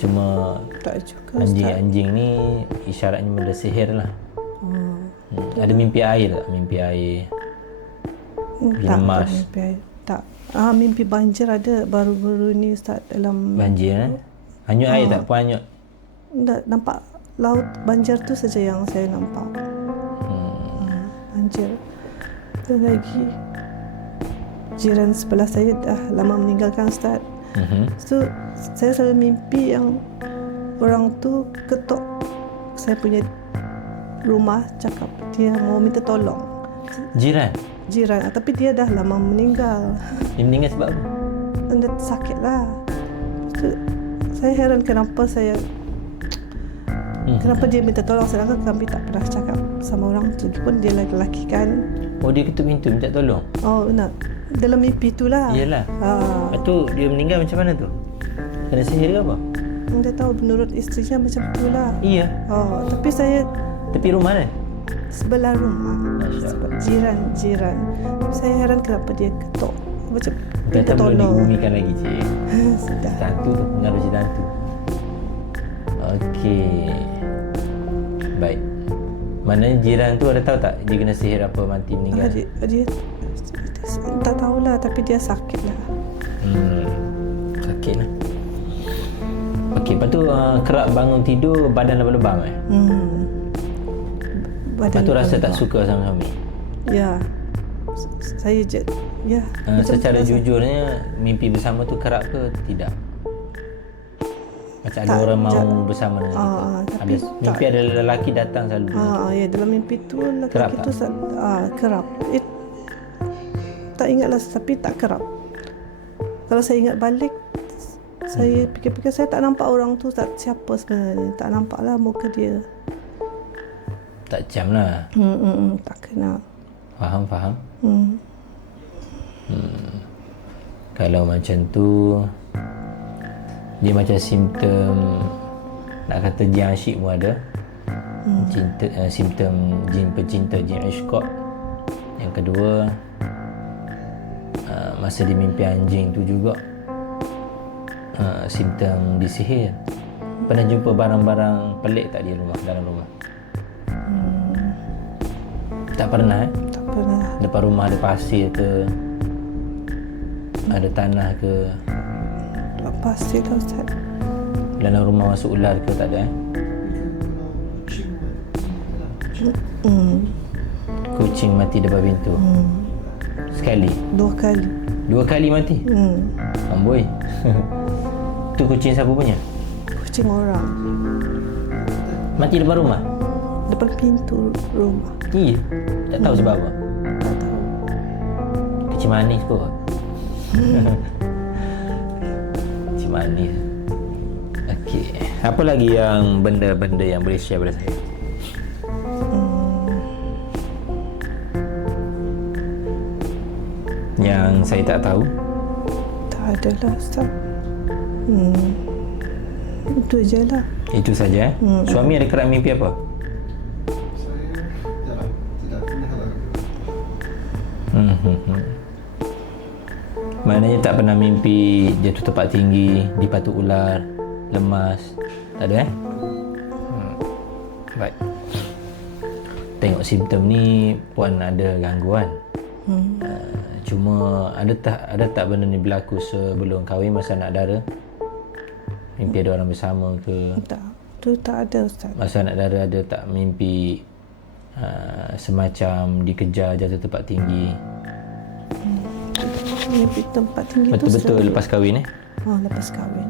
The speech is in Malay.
Cuma Tak juga, Ustaz. anjing-anjing ni isyaratnya benda sihir lah. Ada mimpi air tak? Mimpi air Tak lemas. ada mimpi air. Tak. Mimpi banjir ada baru-baru ni, Ustaz, dalam Banjir hanyut air tak? Puan hanyut? tak nampak laut. Banjir tu saja yang saya nampak. Banjir. Dan lagi jiran sebelah saya dah lama meninggalkan, Ustaz. So saya selalu mimpi yang orang tu ketuk saya punya rumah, cakap dia mau minta tolong. Jiran? Jiran, tapi dia dah lama meninggal. Dia meninggal sebab apa? Dia sakit lah. So, saya heran kenapa kenapa dia minta tolong, sedangkan kami tak pernah cakap sama orang tu. Lagipun dia lelaki kan. Oh, dia ketuk pintu minta tolong? Oh, nak dalam mimpi tu lah. Iyalah. Lepas tu dia meninggal macam mana tu? Kena sihir ke apa? Dia tahu menurut isterinya macam tu lah. Iya. Tapi saya Tepi rumah kan? sebelah rumah. Masya Allah. Jiran. Saya heran kenapa dia ketuk macam minta Kata belum tolong. dibumikan lagi, cik. Sudah. Cerita hantu tu, pengaruh cerita hantu. Okey. Baik. Maknanya jiran tu ada tahu tak dia kena sihir apa mati meninggal? Dia tak tahulah, tapi dia sakit lah. Sakit lah. Okey, lepas tu kerap bangun tidur badan lebam-lebam Lepas tu rasa tak suka sama suami. Ya. Saya je. Ya. Secara jujurnya mimpi bersama tu kerap ke tidak? Macam ada Tak, orang mau bersama dengan kita. tapi Ada mimpi ada lelaki datang selalu. Ya, dalam mimpi tu Kerap lelaki tu kerap. Tak ingatlah, tapi tak kerap. Kalau saya ingat balik, saya fikir-fikir saya tak nampak orang tu siapa sebenarnya. Tak nampak lah muka dia. Tak jam lah. Tak kenal. Faham. Kalau macam tu, dia macam simptom, nak kata jin asyik pun ada. Simptom jin pecinta, jin ishqaq. Yang kedua, masa dia mimpi anjing tu juga simptom disihir. Pernah jumpa barang-barang pelik tak di rumah, dalam rumah? Tak pernah Tak pernah. Depan rumah ada pasir ke, ada tanah ke? Pasti lah, Ustaz. Dalam rumah masuk ular ke, tak ada Kucing mati depan pintu sekali? 2 kali. 2 kali mati? Amboi. Tu kucing siapa punya? Kucing orang. Mati depan rumah? Depan pintu rumah. Iya. Tak tahu sebab apa? Tak tahu. Kecil manis kot. Kecil manis. Okey. Apa lagi yang benda-benda yang boleh share pada saya? Yang saya tak tahu? Tak ada lah, Ustaz. Itu je lah. Itu saja. Suami ada kerap mimpi apa? Maknanya tak pernah mimpi jatuh tempat tinggi, dipatuk ular, lemas. Tak ada Baik. Tengok simptom ni puan ada gangguan. Cuma ada tak benda ni berlaku sebelum kahwin, masa anak dara? Mimpi ada orang bersama ke? Tak. Tu tak ada, Ustaz. Masa anak dara ada tak mimpi semacam dikejar jatuh tempat tinggi? Mimpi tempat tinggi tu Betul-betul selalu. lepas kahwin Lepas kahwin.